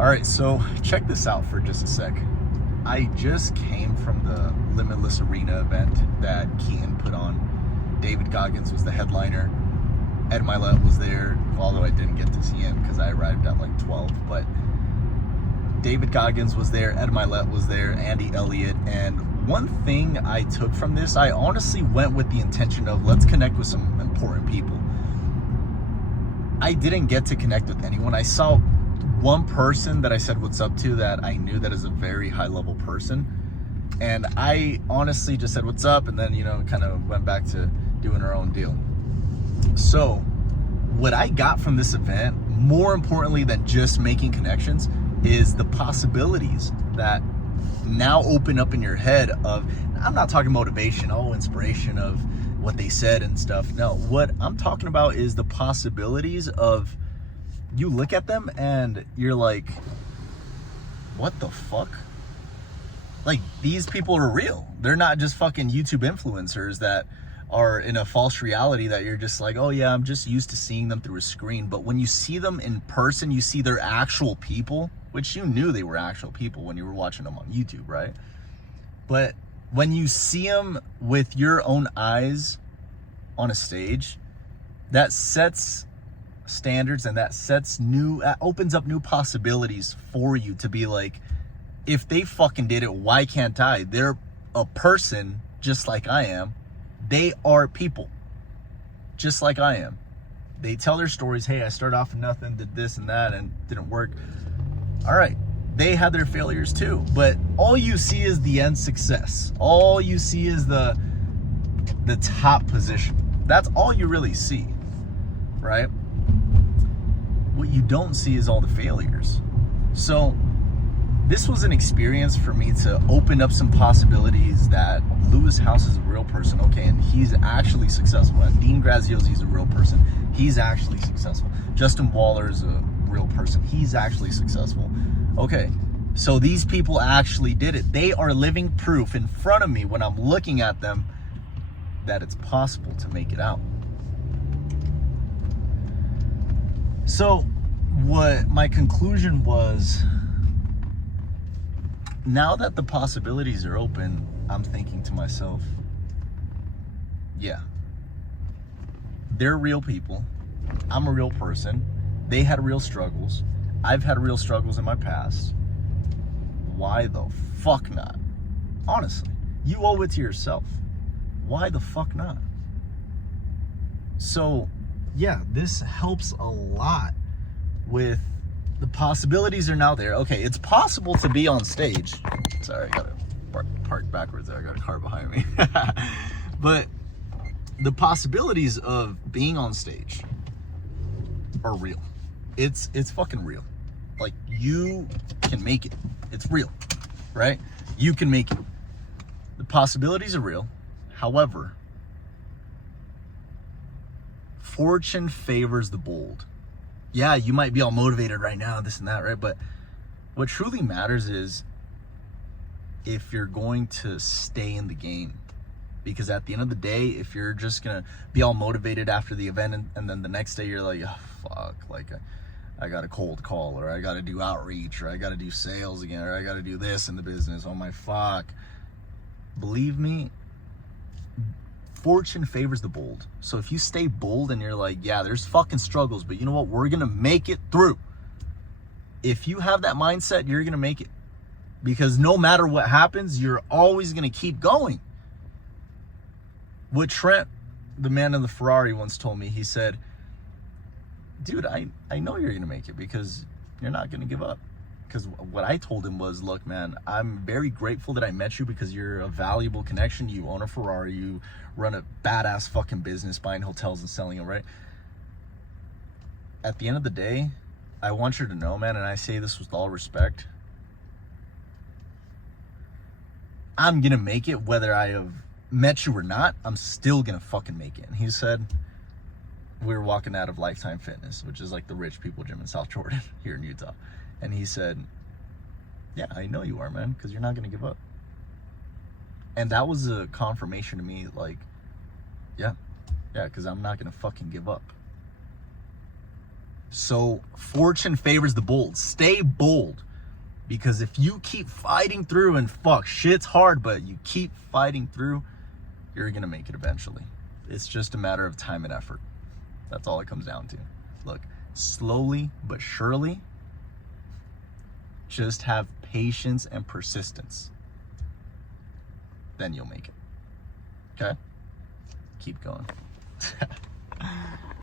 All right, so check this out for just a sec. I just came from the Limitless Arena event that Keaton put on. David Goggins was the headliner. Ed Milet was there, although I didn't get to see him because I arrived at like 12. But David Goggins was there, Ed Milet was there, Andy Elliot. And one thing I took from this, I honestly went with the intention of let's connect with some important people. I didn't get to connect with anyone. I saw one person that I said what's up to that I knew that is a very high level person. And I honestly just said what's up and then, kind of went back to doing our own deal. So what I got from this event, more importantly than just making connections, is the possibilities that now open up in your head of, I'm not talking motivation, inspiration of what they said and stuff. No, what I'm talking about is the possibilities of you look at them and you're like, what the fuck? Like, these people are real. They're not just fucking YouTube influencers that are in a false reality that you're just like, oh yeah, I'm just used to seeing them through a screen. But when you see them in person, you see they're actual people, which you knew they were actual people when you were watching them on YouTube, right? But when you see them with your own eyes on a stage, that sets standards and that opens up new possibilities for you to be like, if they fucking did it, why can't I? They're a person just like I am. They are people just like I am. They tell their stories. Hey, I started off with nothing, did this and that, and didn't work. All right. They had their failures too, but all you see is the end success. All you see is the top position. That's all you really see, right? What you don't see is all the failures. So this was an experience for me to open up some possibilities that Lewis House is a real person. Okay, and he's actually successful. And Dean Graziosi is a real person. He's actually successful. Justin Waller is a real person. He's actually successful. Okay, so these people actually did it. They are living proof in front of me when I'm looking at them that it's possible to make it out. So what my conclusion was, now that the possibilities are open, I'm thinking to myself, yeah, they're real people. I'm a real person. They had real struggles. I've had real struggles in my past. Why the fuck not? Honestly, you owe it to yourself. Why the fuck not? So, yeah, this helps a lot with the possibilities are now there. Okay, it's possible to be on stage. Sorry, I gotta park backwards there. I got a car behind me. But the possibilities of being on stage are real. It's fucking real. Like, you can make it. It's real, right? You can make it. The possibilities are real. However, fortune favors the bold. Yeah, you might be all motivated right now, this and that, right? But what truly matters is if you're going to stay in the game. Because at the end of the day, if you're just going to be all motivated after the event and then the next day you're like, oh, fuck, like I got a cold call, or I got to do outreach, or I got to do sales again, or I got to do this in the business. Oh my fuck. Believe me, fortune favors the bold. So if you stay bold and you're like, yeah, there's fucking struggles, but you know what? We're going to make it through. If you have that mindset, you're going to make it. Because no matter what happens, you're always going to keep going. What Trent, the man in the Ferrari, once told me, he said, dude, I know you're going to make it because you're not going to give up. Because what I told him was, look, man, I'm very grateful that I met you because you're a valuable connection. You own a Ferrari. You run a badass fucking business, buying hotels and selling them, right? At the end of the day, I want you to know, man, and I say this with all respect, I'm going to make it whether I have met you or not. I'm still going to fucking make it. And he said, we were walking out of Lifetime Fitness, which is like the rich people gym in South Jordan here in Utah. And he said, yeah, I know you are, man, because you're not going to give up. And that was a confirmation to me, like, yeah, because I'm not going to fucking give up. So fortune favors the bold. Stay bold. Because if you keep fighting through, and fuck, shit's hard, but you keep fighting through, you're going to make it eventually. It's just a matter of time and effort. That's all it comes down to. Look, slowly but surely, just have patience and persistence. Then you'll make it. Okay? Keep going.